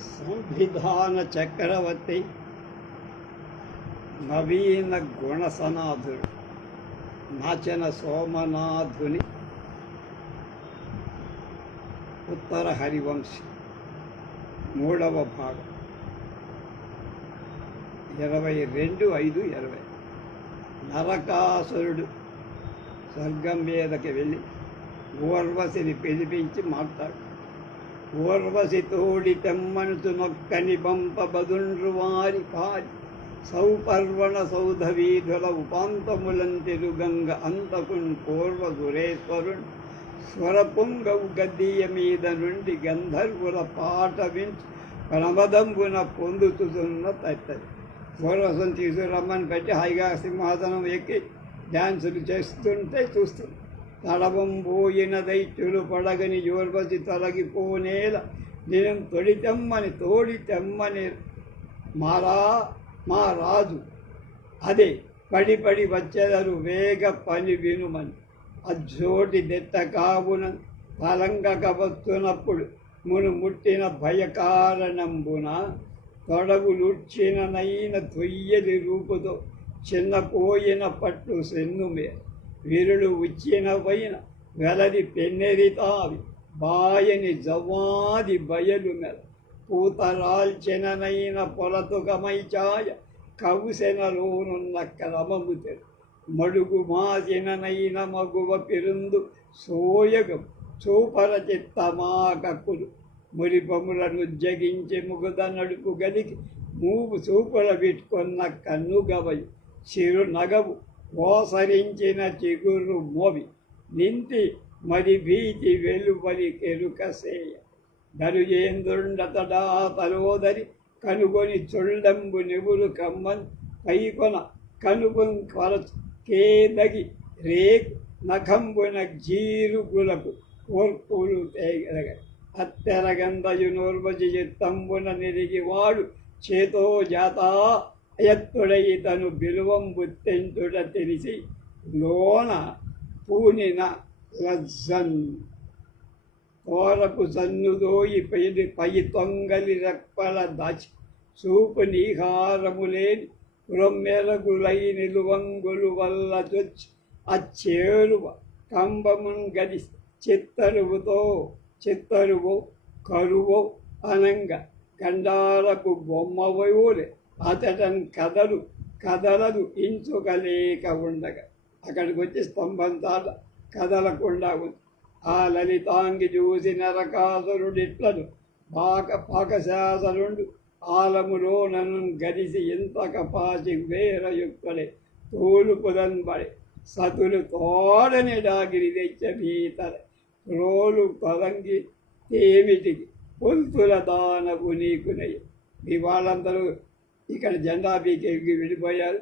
సంవిధాన చక్రవర్తి నవీన గుణసనాథుడు నాచన సోమనాథుని ఉత్తర హరివంశి మూడవ భాగం. ఇరవై రెండు ఐదు ఇరవై. నరకాసురుడు స్వర్గం మీదకి వెళ్ళి ఊర్వశిని పిలిపించి మాట్లాడు. ఊర్వశి తోడి తెమ్మనుతు నొక్కని పంప బదుండ్రు వారి పారి సౌపర్వణ సౌధవీధుల వీధుల ఉపాంతములంతిరుగంగ అంతకున్ పూర్వ సురేశ్వరుణ్ స్వరపుంగవు గద్దీయ మీద నుండి గంధర్వుల పాట వించి ప్రమదంబున పొందుతున్న తట్టది. పూర్వసం తీసుకురమ్మని పెట్టి హైగా సింహాసనం ఎక్కి డ్యాన్సులు చేస్తుంటే చూస్తుంది. తడవం పోయిన దైత్యులు పడగని యోర్వసి తొలగిపోనేల నేను తొడి తెమ్మని తోడి తెమ్మని మారా మా రాజు అదే పడి పడి వచ్చెదరు వేగ పని వినుమని. అజ్జోటి దెత్త కావున తలంగక వస్తున్నప్పుడు మును ముట్టిన భయకారణంబున తొడగులుడ్చిన నైన తొయ్యది రూపుతో చిన్నపోయిన పట్టు సెన్ను విరులు ఉచ్చిన పైన వెలది పెన్నెరి తావి బాయని జవ్వాది బయలు మెల. పూతరాల్చెననైన పొలతుకమై చాయ కవుసెనలోనున్న క్రమము తెలు. మడుగు మాసిననైన మగువ పెరుందు సోయగం చూపర చిత్తమాకకులు మురిపములను జగించి ముగుద నడుపు గలికి మూపు చూపుల పెట్టుకున్న కన్ను గవయి చిరు నగవు ఓసరించిన చిగురు మోవి నింటి మరి భీతి వెలువలి కెరుకసేయ దరుజేంద్రుండతడా తలోదరి కనుగొని చుండంబు నెవురు కమ్మన్ పైకొన కనుగొన్ కొర కేదగి రేకు నఖంబున జీరుగులకు కోర్పులు తేగలగ. అత్తెరగందయు నోర్వజి చిత్తంబున నిరిగి వాడు చేతో జాతా అయత్తుడై తను బిలువం తెంతుడ తెలిసి లోన పూనిన లజ్జన్ కోరపు సన్నుదోయి పైది పై తొంగలి రెప్పల దాచి చూపు నీహారములేని పురమ్మెలగులై నిలువంగులు వల్ల చొచ్చి అచ్చేరువ కంబమున్ గది చిత్తరువుతో చిత్తరువు కరువు అనంగ గండాలకు బొమ్మవోలే అతడని కదలు కదలదు ఇంచుకలేక ఉండగా అక్కడికి వచ్చి స్తంభం తాట కదలకుండా ఉంది. ఆ లలితాంగి చూసి నరకాసురుడిట్లను పాక పాకశాసరుండు ఆలములో నన్ను గదిసి ఎంత కపాసి వేరయుక్తలే తోలు పుదంబడి సతులు తోడని డాగిరి తెచ్చ భీతర రోలు పదంగి తేమిటికి పొంతుల దానపు నీకునయ్య మీ వాళ్ళందరూ ఇక్కడ జెండా పీకేకి విడిపోయారు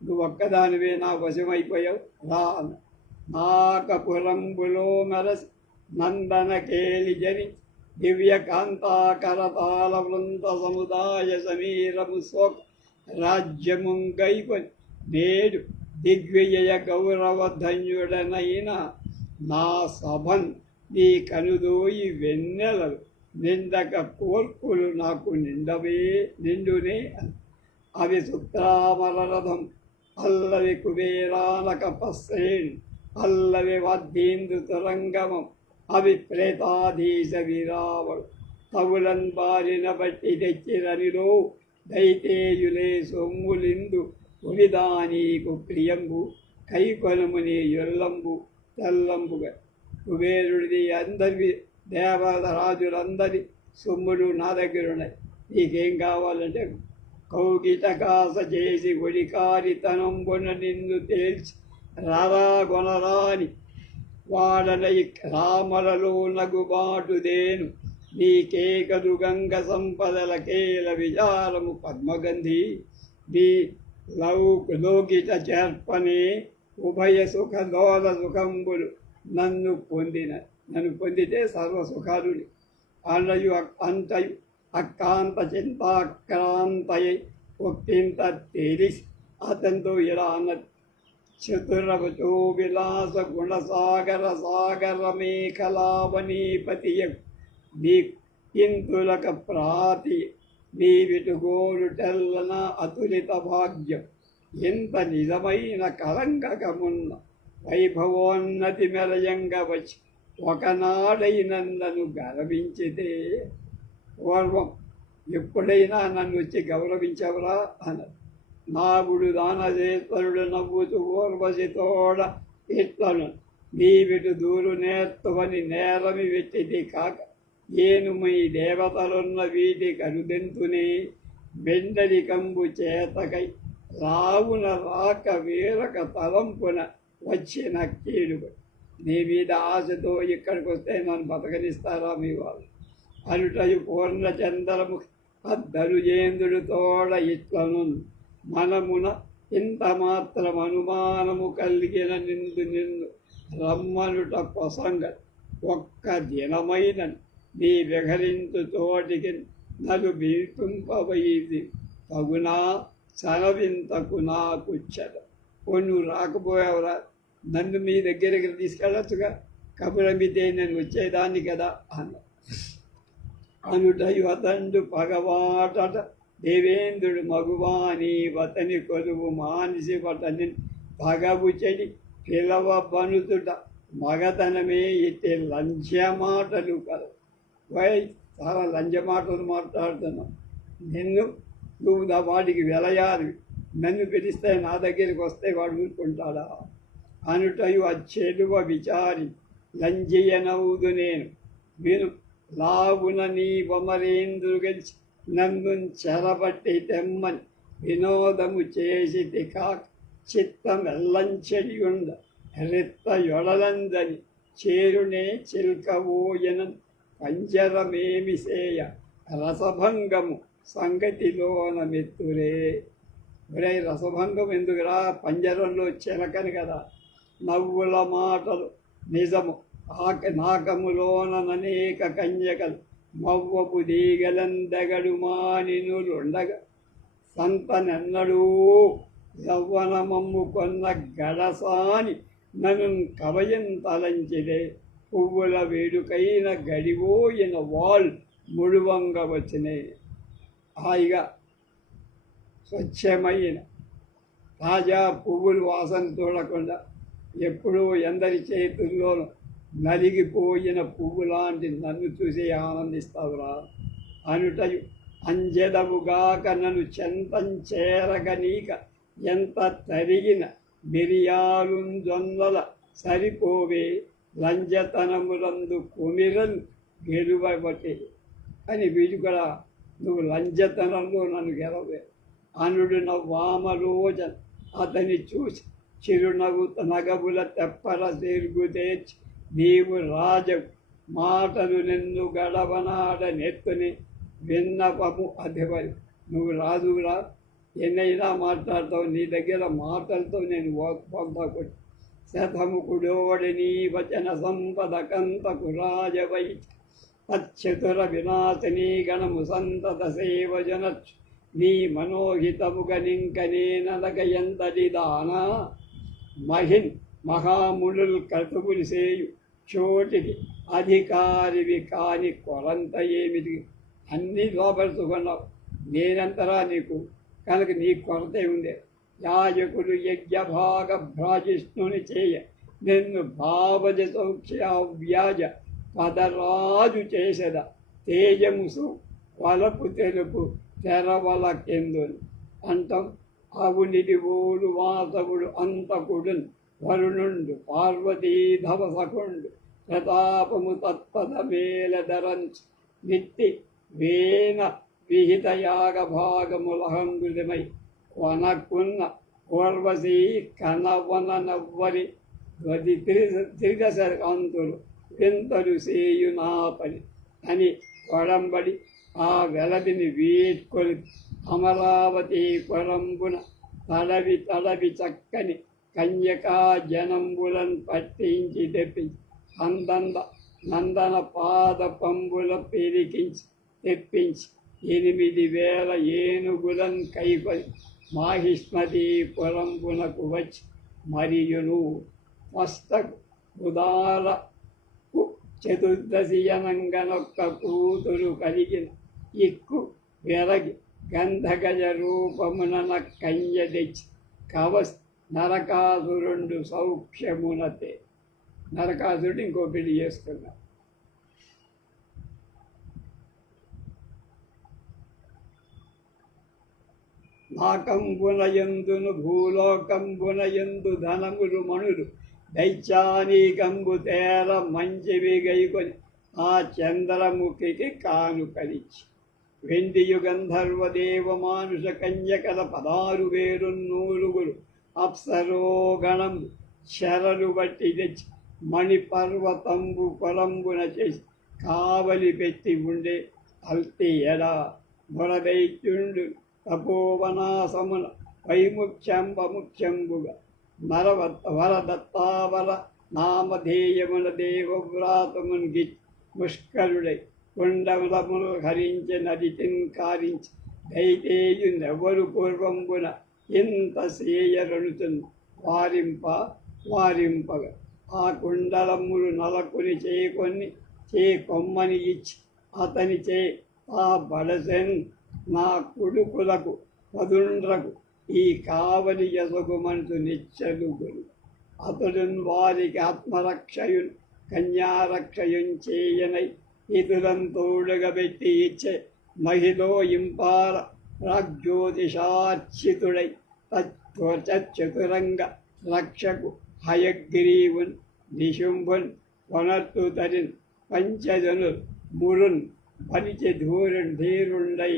నువ్వు ఒక్కదానివే నా వశమైపోయావు. రా నాకపురంబులో మెరసి నందన కేలి జని దివ్య కాంతాకరతాల వృంత సముదాయ సమీరము సోక్ రాజ్యముంగైపోయి నేడు దిగ్విజయ గౌరవధన్యుడనైన నా సభన్ నీ కనుదోయి వెన్నెలలు. నిండక కోర్కులు నాకు నిండవే నిండునే అని. అవి సుత్రామరరథం అల్లవి కుబేరానక పశ్రేణి అల్లవి వద్దీందు తురంగమం అవి ప్రేతాధీశ విరావడు తవులన్ బారిన బట్టి తెచ్చిరనిలో దైతేయులే సొమ్ములిందు. ఉవిదానీకు ప్రియంబు. కైకొనముని యొల్లంబు తెల్లంబుగా. కుబేరుడిది అందరి దేవరాజులందరి సొమ్ములు నా దగ్గర ఉన్నాయి నీకేం కావాలంటే కౌగిటకాస చేసి ఒడికారితనంబున నిన్ను తేల్చి రారా గొనరాని వాడలై రామలలో నగుబాటుదేను నీకేకదు గంగ సంపదల కేల విచారము పద్మగంధి. ది లౌ లోకిత చేర్పనే ఉభయ సుఖ దోల సుఖంబులు నన్ను పొందిన నన్ను పొందితే సర్వ సుఖాలు అన్నయు అంతయు అక్కాంత చింతాక్రాంతయై ఒక్కింత తెలిసి అతనితో ఇలా చతురవచో విలాస గుణసాగర సాగర మేఖలావనీపతి నీ ఇంతులక ప్రాతి నీవిటు గోరుటెల్లన అతులిత భాగ్యం. ఇంత నిజమైన కలంకకమున్న వైభవోన్నతి మెలయంగ వచ్చి ఒకనాడైనందను గర్వించితే పూర్వం ఎప్పుడైనా నన్ను వచ్చి గౌరవించవరా అన్నది నాగుడు దానదేశ్వరుడు నవ్వుతూ ఊర్వశితోడ ఇట్లను. నీవిటు దూరు నేర్తవని నేరమి వెచ్చిది కాక ఏను మీ దేవతలున్న వీటి కనుదెంతుని. బెండలి కంబు చేతకై రావున రాక వేరక తలంపున వచ్చిన కీడుకు నీ మీద ఆశతో ఇక్కడికి వస్తే నన్ను బతకనిస్తారా మీ వాళ్ళు? అరుటయు పూర్ణచంద్రము అద్దరుజేంద్రుడు తోడ ఇట్లను మనమున ఇంత మాత్రం అనుమానము కలిగిన నిందు నిన్ను రమ్మనుట ప్రసంగ ఒక్క దినమైన నీ విహరించు తోటికి నలు బీతుంపవైది తగునా చనవింతకు నాకు చెద ఓ నువ్వు రాకపోయావురా. నన్ను మీ దగ్గరికి తీసుకెళ్ళచ్చుగా. కబురమితే నేను వచ్చేదాన్ని కదా అన్న అనుటయు అతండు పగవాటట దేవేంద్రుడు మగువాని వతని కొలువు మానిసి వటని పగవు చెడి పిలవ బనుతుట మగతనమే ఇట్టి లంచమాటలు కల. వై చాలా లంచమాటలు మాట్లాడుతున్నావు. నిన్ను నువ్వు నా వాడికి వెలయాలి. నన్ను పిలిస్తే నా దగ్గరికి వస్తే వాడు ఊరుకుంటాడా? అనుటయు చెడువ విచారి లంజయనవుదు నేను. మీరు లావున నీ బొమరేంద్రు గెలిచి నన్ను చెరబట్టి తెమ్మని వినోదము చేసి కాక చిత్తం ఎల్లంచెడి ఉండ యొడలందని చేరునే చిల్కవోయన పంజరమేమి సేయ రసభంగము సంగతిలోన మెత్తురే. ఒరే రసభంగం ఎందుకురా? పంజరంలో చిలకని కదా. నవ్వుల మాటలు నిజము. ఆక కన్యకలు మవ్వపు దీగలందగడు మానినులుండగా సంతనెన్నడూ యవ్వనమమ్ము కొన్న గడసాని నన్ను కవయం తలంచిదే పువ్వుల వేడుకైన గడివోయిన వాల్ ముడువంగ వచ్చినాయి హాయిగా స్వచ్ఛమైన తాజా పువ్వులు వాసన చూడకుండా ఎప్పుడూ ఎందరి చేతుల్లోనూ నలిగిపోయిన పువ్వు లాంటి నన్ను చూసి ఆనందిస్తావురా. అనుటయు అంజదముగాక నన్ను చెంతం చేరగనీక ఎంత తరిగిన మిరియాలు జొన్నల సరిపోవే లంజతనములందు కుమిరన్ గెలువబట్టే అని వీడు కూడా నువ్వు లంజతనంలో నన్ను గెలవే. అనుడు వామరోజన్ అతని చూసి చిరునవ్వు నగబుల తెప్పర తిరుగు తెచ్చి నీవు రాజ మాటలు నిన్ను గడవనాడ నెత్తుని విన్నపము అధిపతి. నువ్వు రాజురా ఎన్నైనా మాట్లాడతావు నీ దగ్గర మాటలతో నేను వాగ్దాకు శతము కుడోడి నీ వచన సంపద కంతకు రాజవై. అచ్చతుర వినాశనీ గణము సంతత సేవ జనచ్చు నీ మనోహితముగ నింకనేనలక ఎంతటి దానా? మహిన్ మహామునుల్ కటుకులు సేయు. చోటిది. అధికారివి కాని కొరంత ఏమిటి? అన్నీ లోపరుచుకున్నావు నేనంతరా నీకు? కనుక నీ కొరత ఉండే యాజకుడు యజ్ఞభాగ భ్రాజిష్ణుని చేయ. నిన్ను భావజ సౌఖ్య వ్యాజ. పదరాజు చేసెద. తేజముసు వలపు తెలుపు తెరవల కెందులు అంటాం. అవునిది ఓడు వాసవుడు అంతకుడు వరుణుండు పార్వతీధవసకుండు ప్రతాపము తత్పదమేలధరంచు నిత్తి వేన విహిత యాగ భాగములహంగులమై వనకున్న పూర్వశీ కనవన నవ్వరి గది త్రిదశ కాంతులు వింతలు సేయు అని కొడంబడి ఆ వెలదిని వీడ్కొని అమరావతి కొరంబున తడవి తడవి చక్కని కన్యకా జనంబులను పట్టించి తెప్పి అందంద నందన పాద పంబుల పెరికించి తెప్పించి ఎనిమిది వేల ఏనుగులను కైకొని మాహిష్మతి పొలంబునకు వచ్చి మరియును మస్తకు ఉదార చతుర్దశి అనంగనొక్క కూతురు కలిగిన ఇక్కు వెరగి గంధగజ రూపమున కన్య తెచ్చి కవస్ నరకాసురుండు సౌఖ్యమునతే. నరకాసురుడు ఇంకో పెళ్ళి చేసుకున్నాడు. నాకంబునయందును భూలోకంబునయందు ధనములు మణులు. దైత్యానీకంబు తేర మంచివి గైకొని ఆ చంద్రముఖికి కానుకలిచ్చి వెండియు గంధర్వదేవ మానుష కన్యకల పదారు వేరు నూరుగురు అప్సరోగణం శరలు బట్టి తెచ్చి మణిపర్వతంబు కొలంబున చేసి కావలి పెట్టి ఉండే అల్తి ఎడ బురవైద్యుండు తపోవనాసమున వైముఖ్యంబ ముఖ్యంబుగా నరవత్త వరదత్తావర నామధేయముల దేవవ్రాతమున్ గిచ్ పుష్కరుడై కుండములములు హరించి నదితిన్ కారించి దైతేయునెవరు పూర్వంబున ఇంత సేయరణుతున్ వారింప వారింపగా ఆ కుండలమ్ములు నలకొని చేకొని చే కొమ్మని ఇచ్చి అతని చే ఆ బడసెన్ నా కొడుకులకు పదుండ్రకు ఈ కావలి ఎసగుమంటు నిచ్చలుగురు అతడున్ వారికి ఆత్మరక్షయున్ కన్యారక్షయున్ చేయనై ఇతులం ఇచ్చే మహిళో ఇంపార రాజ్యోతిషార్చితుడై తత్వచతురంగ రక్షకు హయగ్రీవున్ నిశుంభున్ వనత్తు తరిన్ పంచజనుల్ మురున్ పనిచి ధూరున్ ధీరుండై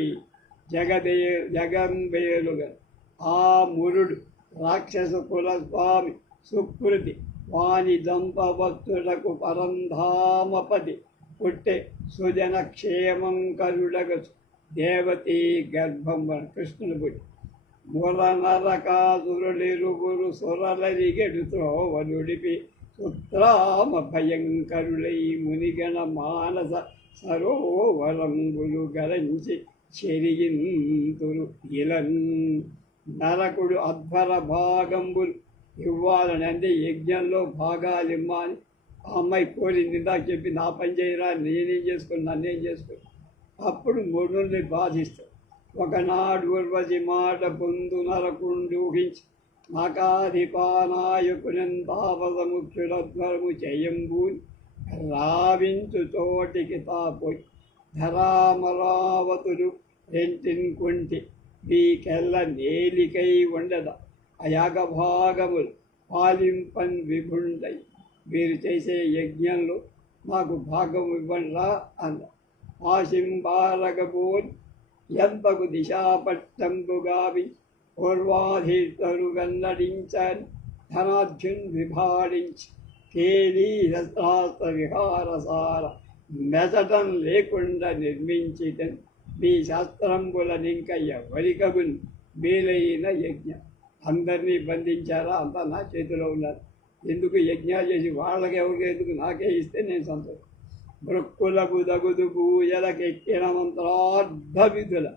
జగదే జగంబేలుగా ఆ మురుడు రాక్షస కులస్వామి సుకృతి వాని దంపవత్తులకు పరంధామపతి పుట్టే సుజన క్షేమం కరుడగ దేవతీ గర్భం కృష్ణుని పుట్టి. మూల నరకాసురులిరుగురు సురలరిగెడు త్రోవలుడిపి సుత్రామ భయంకరులై మునిగణ మానస సరోవరంబులు గరించి చెరిగింతురు ఇలన్. నరకుడు అధ్వర భాగంబులు ఇవ్వాలని అంటే యజ్ఞంలో భాగాలు ఇమ్మని ఆ అమ్మాయి కోరింది ఇందాక చెప్పి నా పని చేయరా నేనేం చేసుకుని నన్నేం చేసుకుని? అప్పుడు మూడు బాధిస్తాడు ఒకనాడు ఉర్వశి మాట పొందు నరకుండు ఊహించి నాకాధిపానాయకునంతాపసముఖ్యులధ్వరము చేయంబూని రావించు తోటికి తాపోయి. ధరామరావతులు రెంటిన్ కొంటి వీకెల్ల నేలికై ఉండద. అయాగ భాగములు పాలింపన్ విభుండై. మీరు చేసే యజ్ఞంలో మాకు భాగం ఇవ్వండిరా అన్న ఆశింబారగబోన్ ఎంతకు దిశాపట్టంబుగావి పూర్వాధీతరు గన్నడించాని విభాడించి కేలీ రసాస్త్ర విహారసార మెసటం లేకుండా నిర్మించిటన్ మీ శాస్త్రంబుల నింక ఎవరికగున్ మేలైన యజ్ఞం. అందరినీ బంధించారా? అంతా నా చేతిలో ఉన్నారు ఎందుకు యజ్ఞాలు చేసి వాళ్ళకి ఎవరికి ఎందుకు నాకే ఇస్తే నేను సంతోషం. బృక్కులకు దగుదు పూజలకెక్కిన మంత్రార్థ విధుల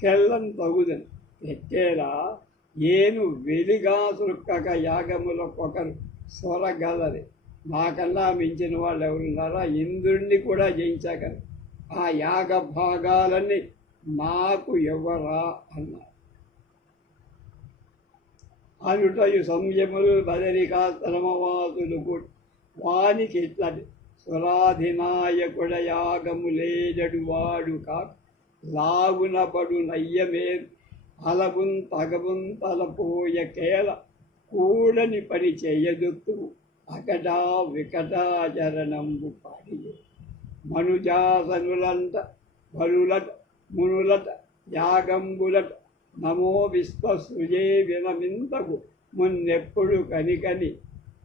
కెల్లం తగుదని ఎక్కేలా ఏను వెలిగా సురుక్కక యాగములకొకరు సొరగలది నాకన్నా మించిన వాళ్ళు ఎవరున్నారా ఇంద్రుణ్ణి కూడా జయించగలరు. ఆ యాగ భాగాలన్నీ నాకు ఎవరా అన్నారు. అనుటయు సంయములు బదరికాశ్రమవాసులు కూడా వానికి ఇట్లది. సురాధినాయకుడ యాగములేజడు వాడు కాక లాగున పడు నయ్యమే అలబున్ తగబున్ తలపోయ కేల కూడని పని చేయదుత్తు అకటా వికటాచరణంబు పాడి మనుజాసనులంట బలులట మునులట యాగంబులట నమో విశ్వసృజే వినమింతకు మున్నెప్పుడు కనికని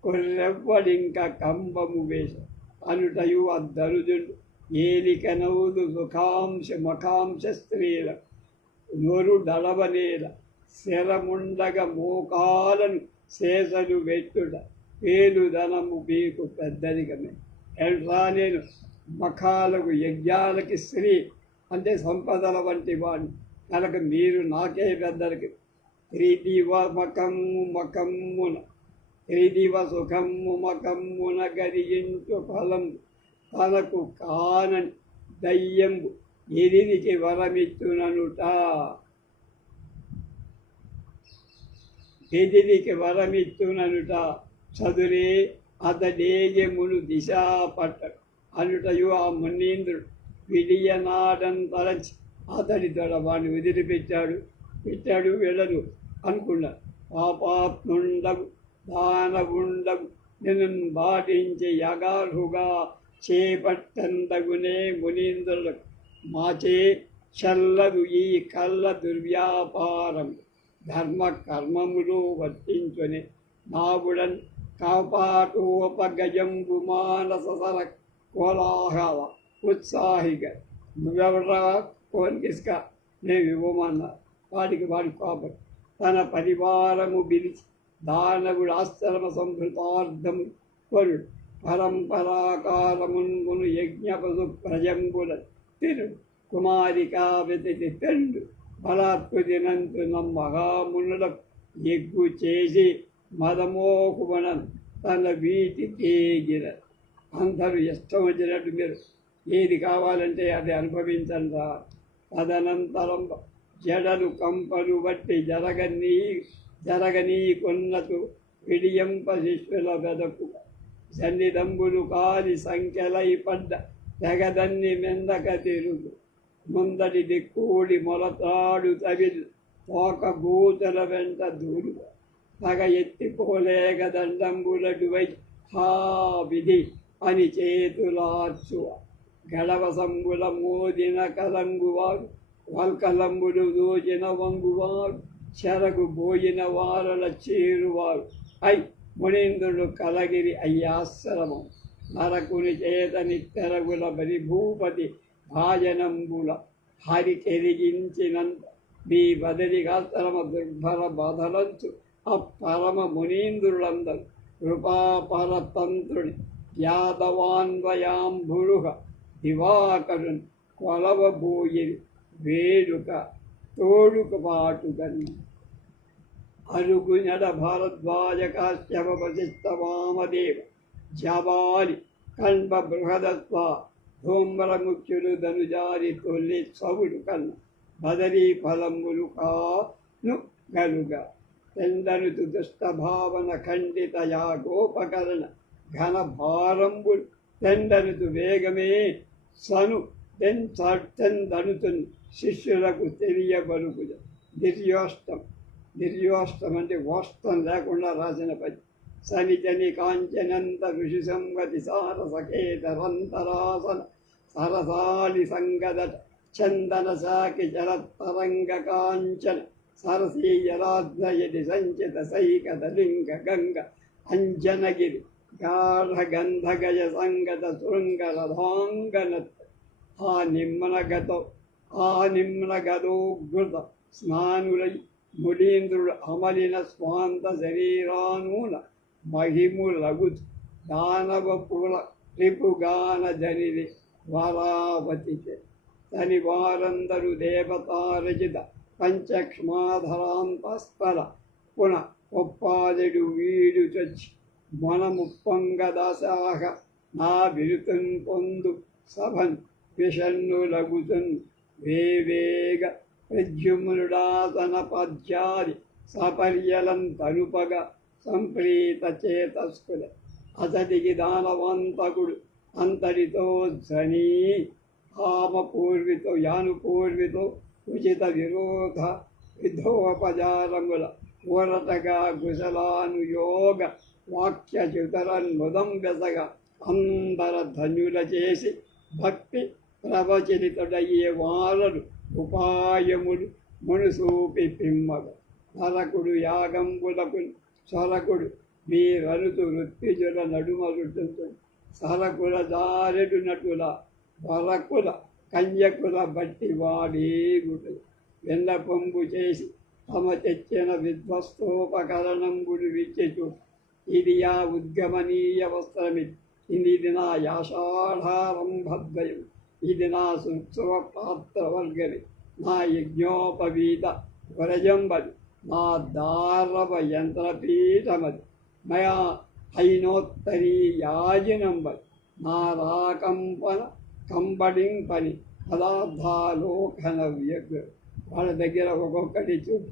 కొర్రెవ్వడింక కంబము వేశారు అనుటయు అద్దరుజుడు ఏలిక నవ్వుదు సుఖాంశ మఖాంశ స్త్రీల. నొరు దళవనేల శరముండగ మోకాలను శేషలు వెట్టుట. పేలుదనము మీకు పెద్దరికమే ఎల్రా నేను మఖాలకు యజ్ఞాలకి స్త్రీ అంటే సంపదల వంటి వాడిని కనుక మీరు నాకే పెద్దరికి ప్రీతి మకమ్ము మకమ్మున త్రిదివ సుఖమ్ము మకమ్మున గరియించు ఫలం. తనకు కానని దయ్యంబు ఎదినికి వరమిచ్చుననుట ఎదినికి వరమిచ్చుననుట చదురే అతడేయమును దిశా పట్ట అనుటయు ఆ మునీంద్రుడు విడియనాడని తలచి అతడి తోడ వాడిని వదిలిపెట్టాడు. పెట్టాడు వెళ్ళను అనుకున్నాడు. పాపాత్ముండవు దానవుండవు నిన్ను బాటించి యగాలుగా చేపట్టందగునే మునీంద్రులకు మాచే చల్లదు ఈ కళ్ళ దుర్వ్యాపారం. ధర్మ కర్మములు వర్తించుని నావుడన్ కాపాటోపగజంబు మానస సర కోలాహల ఉత్సాహిగా. నువ్వెవరా కోరికిస్క నేను ఇవ్వమన్నా. వాడికి వాడి కోపం. తన పరివారము పిలిచి దానవుడాశ్రమ ఆశ్రమ సంభృతార్థము కొరుడు యజ్ఞపదు ప్రజంగుల తిరు కుమారికా వెతికి తెండు బలాత్కుదినంతు నమ్మగామునుల ఎగ్గు చేసి మదమోకుమనం తన వీటి తేగిర. అందరూ ఇష్టం వచ్చినట్టు మీరు. ఏది కావాలంటే అది అనుభవించండి తదనంతరం జడలు కంపలు బట్టి జరగనీ జరగనీకున్నతు విడియంప శిష్యుల వెదకు. సన్నిదంబులు కాని సంఖ్యలై పడ్డ తెగదన్ని మెందక తిరుగు. ముందటి దిక్కుడి మొలతాడు తవిల్ తోక గూతల వెంట దూరు తగ ఎత్తిపోలేక దండంబులటువై హా విధి అని చేతులార్చువ. గడవ సంబుల మోదిన కలంగువారు వల్కలంబులు దోచిన వంగువారు. చెరకు బోయిన వారల చేరువారు. ఐ మునీంద్రుడు కలగిరి అయ్యాశ్రమం నరకుని చేతని తెరగుల బలి భూపతి భాజనంబుల హరి కెరిగించినంత మీ బదలిగాశ్రమ దుర్భర బాధలంచు అపరమ మునీంద్రులందరూ. కృపాపరతంత్రుని యాదవాన్వయాంభురుహ దివాకరుని కొలవబోయి వేడుక తోడుక పాటుగని అరుగునడ భారద్వాజ కాశ్యప వశిష్ట వామదేవ కణ్వ బృహదత్వ ధూమ్రముఖ్యులు ధనుజారి తొల్లి సవుడు కన్న బదరీ ఫలములు కాను గనుగ ఎందనుతు దుష్ట భావన ఖండిత యాగోపకరణ ఘన భారంబులు తెండనుతు వేగమే సను తెందనుతున్ శిష్యులకు తెలియబలుగు దిర్యోష్టం దిర్యోష్టం అంటే ఓష్టం లేకుండా రాసిన పద్యం. సనిజని కాంచనంత ఋషి సంగతి సార సకేతరంతరాసన సరసాలి సంగద చందన సాకి జలతరంగ కాంచన సరసీయరాధ్రయది సంచిత సైకత లింగ గంగ అంజనగిరి గాఢ గంధగజ సంగత శృంగ రథాంగన ఆ నిమ్మనగతో ఆ నిమ్మనగదోఘృత స్నానులై ముడీంద్రుడు అమలిన స్వాంత శరీరానూన మహిములగు దానవ పూల త్రిపుగాన జనిది వరావతి తని వారందరు దేవతారచిత పంచక్ష్మాధరాంతస్థల పున ఒప్పాదెడు వీడు చచ్చి మనముప్పంగదశాహ నా విరుతున్ పొందు సభన్ విషన్నులగుతున్ వేవేగ ప్రద్యుమ్నుడాసన పద్యాది సపర్యలం తనుపగ సంప్రీత చేతస్కుల అతడికి దానవంతకుడు అంతటితో ధ్వని కామపూర్వితో యానుపూర్వితో ఉచిత విరోధ విధోపచారముల ఊరటగా కుశలానుయోగ వాక్య చితరన్ముదం అందర ధన్యుల చేసి భక్తి ప్రవచరితుడయ్యే వారలు ఉపాయములు మునుసూపి పిమ్మగ. నరకుడు యాగంబులకు సరకుడు మీరనుతు వృత్తిజుల నడుమరుతుంది సరకుల దారెడు నటుల వరకుల కన్యకుల బట్టి వాడేగుడు వెన్నపంబు చేసి తమ తెచ్చిన విధ్వస్తోపకరణంబుడు విచ్చెచు. ఇది యా ఉద్గమనీయ వస్త్రమి ఇది నా యాషాఢారంభద్వయం. ఇది నా సుత్సవ పాత్రవర్గమి నా యజ్ఞోపవీత వరజంబది నా దారవ యంత్రపీఠమది మయా హైనోత్తరీ మా రాకంపన కంబడింపని పదార్థాలోకన వ్యగ్ర వాళ్ళ దగ్గర ఒక్కొక్కటి చూపి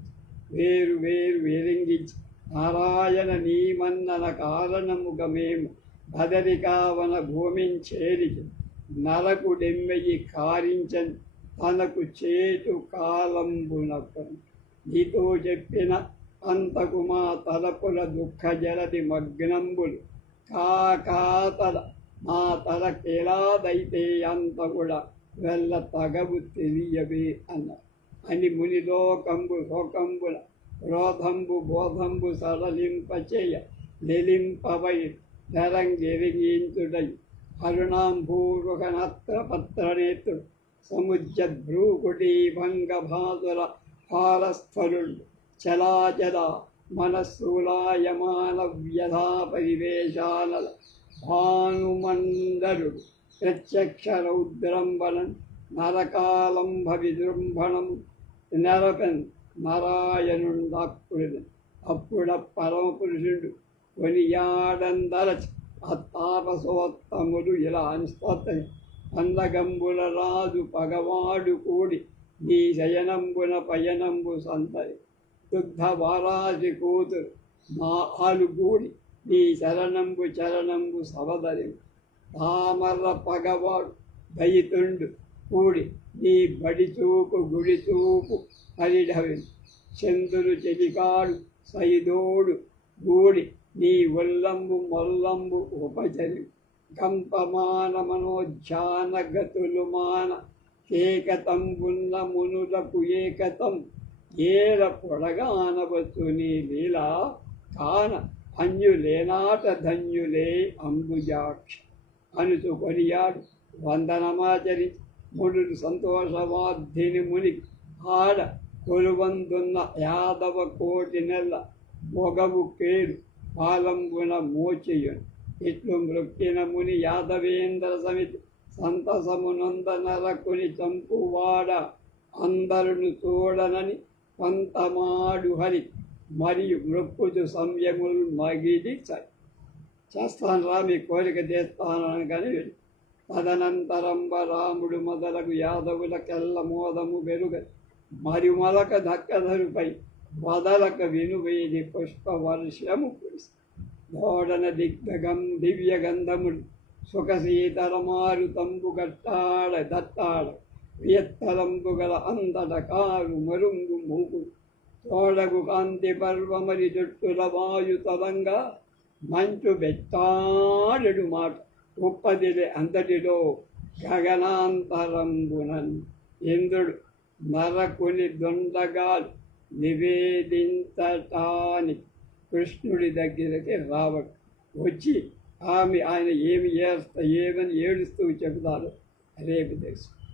వేరు వేరు వేరింగించి నారాయణ నీమన్నన కారణముగమేము బదరికావన భూమించేరికి నరకుడెమ్మెయి కారించని తనకు చేటు కాలంబునప్పను నీతో చెప్పిన అంతకు మా తలపుల దుఃఖ జలది మగ్నంబులు. కాకాతల మా తలకెలాదైతే అంత కూడా వెళ్ళ తగవు తెలియవే అన్న. అని మునిలోకంబు శోకంబుల క్రోధంబు బోధంబు సడలింపచేయ నిలింపవై తెరంగెరిగించుడై అరుణాంభూరుగనత్ర పత్రనేత్రుడు సముజ్జద్భ్రూకుటీ భంగభాసుర పారస్థలుడు చలాచల మనస్సులాయమాన వ్యధా పరివేశానల భానుమండలుడు ప్రత్యక్ష రౌద్రంబలం నరకాలంభ విజృంభణం నెరపెన్ నారాయణుండప్పుడు అప్పుడ పరమపురుషుడు కొనియాడందరచి ఆ ఇలా అని అందగంబుల రాజు పగవాడు కూడి నీ శయనంబున పయనంబు సంతరి దుగ్ధ వారాజి కూతురు మా ఆలుగూడి నీ శరణంబు చరణంబు సవదరి తామర పగవాడు దయితుండు కూడి నీ బడిచూపు గుడిచూపు హరిఢవి చంద్రుడు చెలికాడు సైదోడు గూడి నీ ఒల్లంబు మొల్లంబు ఉపచరి. గంపమాన మనోధ్యాన గతులు మాన. ఏకతంబున్న మునులకు ఏకతం. ఏల పొడగానవచ్చు నీ లీల కాన. అన్యులేనాట ధన్యులే అంబుజాక్ష అనుచు కొనియాడు వందనమాచరి. మునులు సంతోషవాధిని ముని. ఆడ కొలువందున్న యాదవ కోటి నెల మొగవు కేడు పాలంబున మోచేయును. ఇట్లు మృక్కిన ముని యాదవేంద్ర సమితి. సంతసమునంద నరకుని చంపువాడ. అందరును చూడనని పంతమాడు హరి. మరియు మృక్కుదు సంయములు మగిలి చ- చేస్తాను రా మీ కోరిక చేస్తాను అనగానే వెళ్ళి తదనంతరంబ రాముడు మొదలగు యాదవులకెల్ల మోదము వెరుగ. మరి మొలక దక్కధరుపై వదలక వినువేది పుష్ప వర్షము కురిసి దిగ్ధగం దివ్య గంధముడు సుఖసీతరమారు తంబు గట్టాడ దత్తాడ వియత్తలంబు గల అంతట కారు మరుంగు మూగు. తోడగు కాంతి పర్వమరి జుట్టుల వాయు తలంగా మంచు బెత్తాడెడు మాట. ఉప్పదిలే అంతటిలో గగనాంతరంబునన్. ఇంద్రుడు నరకుని దొండగాలు నివేదించటానికి కృష్ణుడి దగ్గరికి రావడు వచ్చి ఆమె ఆయన ఏమి చేస్తా ఏమని ఏడుస్తూ చెబుతారు. రేపు తెలుసు